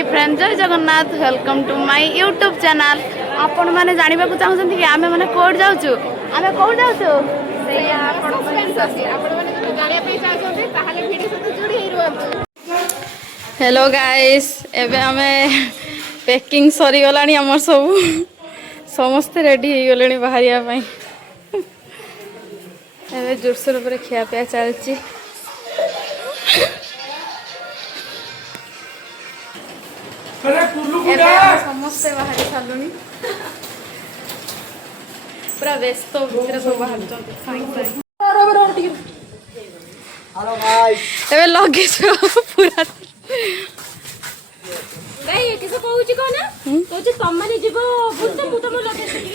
हाय friend जय Jagannath welcome to my YouTube channel. आपण माने जानिबा को चाहउछन कि आमे माने कोड जाउछु आमे कोड जाउछु सेया आपण माने जानिया पे चाहउछन ताहाले वीडियो सते जुड़ी हे रहंतु। हेलो गाइस एबे हमें पैकिंग सरी गलानी हमर सब समस्त रेडी हे गलेनी बाहरिया पई। एबे जोरसोर पर खिया पिया चलची। समस्ते बाहरी सालुनी पूरा व्यस्त भितर सब बाहर एबे लगेज पूरा गाई किसे कहूची को ना कहूची तम माने जीवो बुझते मु तम लगेज की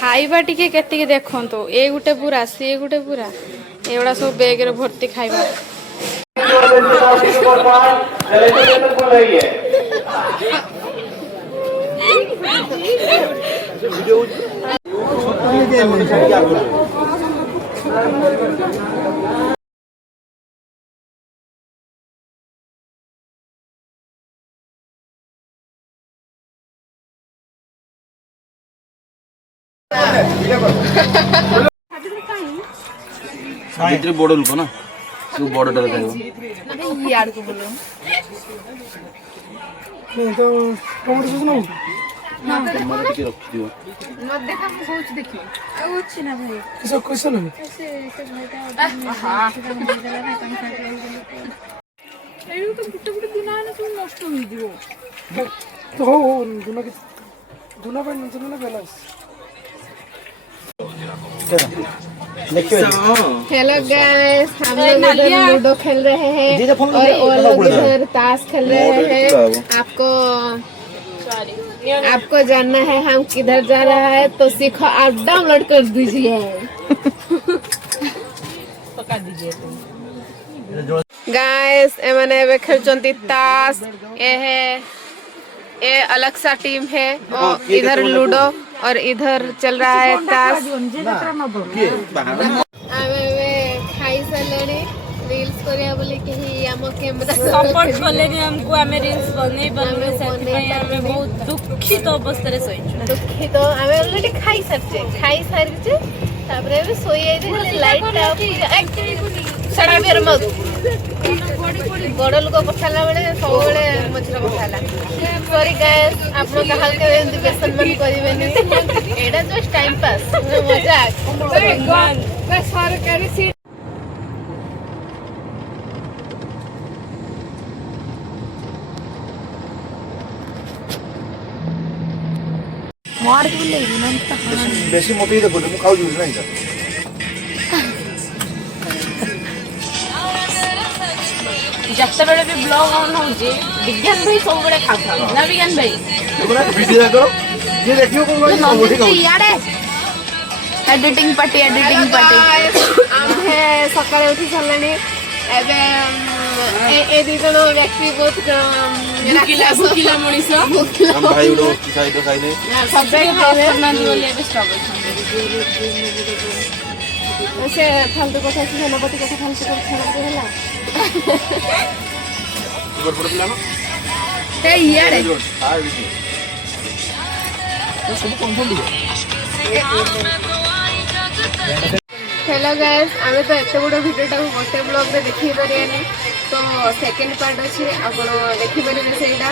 खाइबा टिके केतिके देखंतो ए गुटे पूरा से गुटे पूरा एवडा सब बैग रे भर्ती खाइबा। सावित्री बड़ लोक ना तू बड़टा देखो अरे यार को बोलो नहीं तो टमाटो सॉस ना ना टमाटो टिके रख दियो न देखा सोच देखी आ अछि ना भाई किसो कैसे ना ऐसे भाईटा हां एउ तो गुटे गुटे दिन आने सब नष्ट होई दियो तो हो दुना पर नचना ना बैलेंस हेलो गाइस हम लोग इधर लूडो खेल रहे हैं और वो लोग इधर ताश खेल रहे हैं। आपको जानना है हम किधर जा रहा है तो सीखो आप डाउनलोड कर दीजिए। गाइस ए माने खेलचंती ताश ये है ये अलग सा टीम है और इधर लूडो और इधर चल रहा है ताश। खाई सारे रील्स करिया बोले कि हम कैमरा सपोर्ट करले भी हमको हमें रील्स बने बने से हमें बहुत दुखित अवस्था रे सोइछु दुखित हमें ऑलरेडी खाई सारचे तापरे भी सोई आइदे लाइट टा सड़ा बेर मत बड़ लोक पठाला बेले सब बेले मछरा पठाला सॉरी गाइस आप लोग हाल के एंड बेसन मन करिवेनी एडा जस्ट टाइम पास मजाक बस सरकारी सीट मार के ले ना बेसी मोटी देखो तुम खाऊ जुस नहीं जत्ते बेले भी ब्लॉग ऑन होजी विज्ञान भाई सब बेले खाता ना विज्ञान भाई तुमरा वीडियो करो ये देखियो को मोटी खाऊ यारे एडिटिंग पार्टी हम है सकाळे उठी चलनी एबे ए दी जनो व्यक्ति बहुत भूखिला मनीष हम भाई उडो साइड खाइले सब खावे ना बोले एबे स्टॉप ऐसे फालतू कथा से नबती कथा फालतू कथा होला ऊपर पड़ पिला ना ते यारे हां वीडियो तो सब कंफर्म दियो। हेलो गाइस आमे तो एते बड़ वीडियोटा गोटे ब्लॉग रे देखि परियानी तो सेकंड पार्ट अछि आपण देखि परिबे सेटा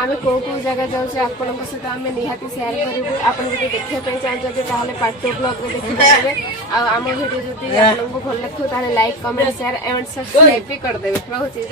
आमे को जगह जाऊ से आपण को सहित आमे निहाती शेयर करिबु आपण जदि देखिया पे चाह जदि ताहाले पार्ट 2 ब्लॉग रे देखि परिबे आ हम वीडियो जदि आपन को भल लागथो ताहाले like comment share and subscribe भी कर देबे बहुत चीज